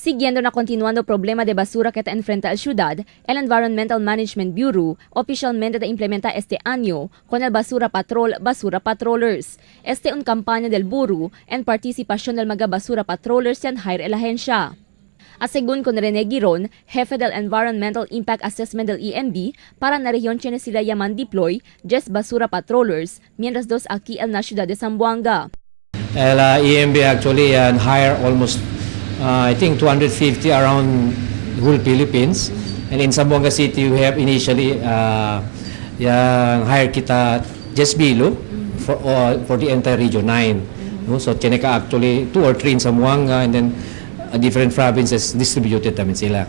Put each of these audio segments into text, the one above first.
Siguiendo na continuando problema de basura que enfrenta al ciudad, el Environmental Management Bureau oficialmente te implementa este año con el Basura Patrol, Basura Patrollers. Este un campaña del Bureau en participación del mga Basura Patrollers yan hire el ahensya. Asegun con Rene Giron, jefe del Environmental Impact Assessment del EMB, para na rehiyon tiene sila yaman deploy 10 Basura Patrollers, mientras dos aquí en la ciudad de Zamboanga. El EMB actually hire almost I think 250 around the whole Philippines. And in Zamboanga City, we have initially hire kita just below for the entire Region 9. No? So, tineka actually 2 or 3 in Zamboanga and then different provinces distributed namin sila.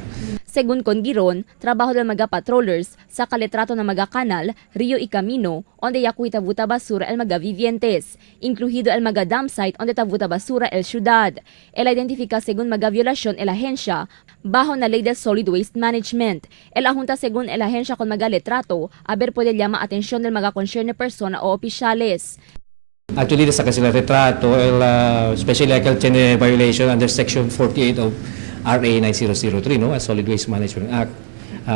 Según con Giron, trabaho del mga patrollers sa kalitrato ng mga kanal, rio y camino, onde yakuita vuta basura el mga vivientes, incluido el mga dam site onde tavuta basura el ciudad. El identifica según mga violasyon el ahensya, bajo na ley del solid waste management. El ahunta según el ahensya con mga letrato, haber pwede llama atensyon del mga concerned persona o opisyales. Actually, sa kasila retrato, especially like el violation under Section 48 of RA 9003, no, a Solid Waste Management Act.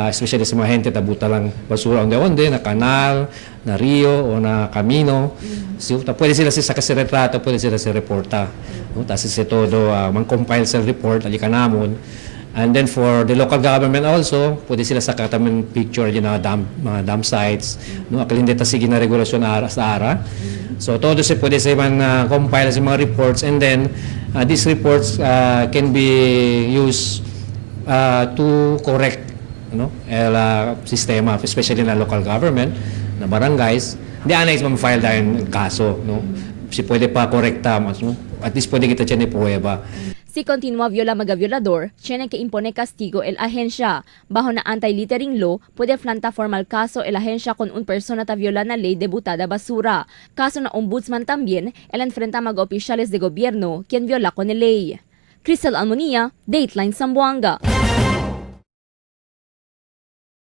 Especially sa mga gente, tabuta lang basura onde-onde, na kanal, na rio, o na kamino. So, pwede sila sa retrato, pwede sila sa reporta. No? Tapos sa todo, man-compile sa report, alika namon. And then for the local government also, pwede sila sa katamin picture yung mga dam sites. No? Akal hindi sige na regulasyon sa ARA. So todo siya pwede sa compile sa mga reports, and then these reports can be used to correct el sistema, especially na local government, na barangays. Hindi anay ma-file dahil kaso. No? Si pwede pa korekta, no? At least pwede kita dyan ipuweba. Si continua viola mga violador, tiene que impone castigo el ahensya. Bajo na anti-littering law, puede flanta formal caso el ahensya con un persona ta viola na ley de butada basura. Caso na ombudsman también, el enfrenta mga opisyales de gobierno quien viola con el ley. Cristel Almonía, Dateline Zamboanga.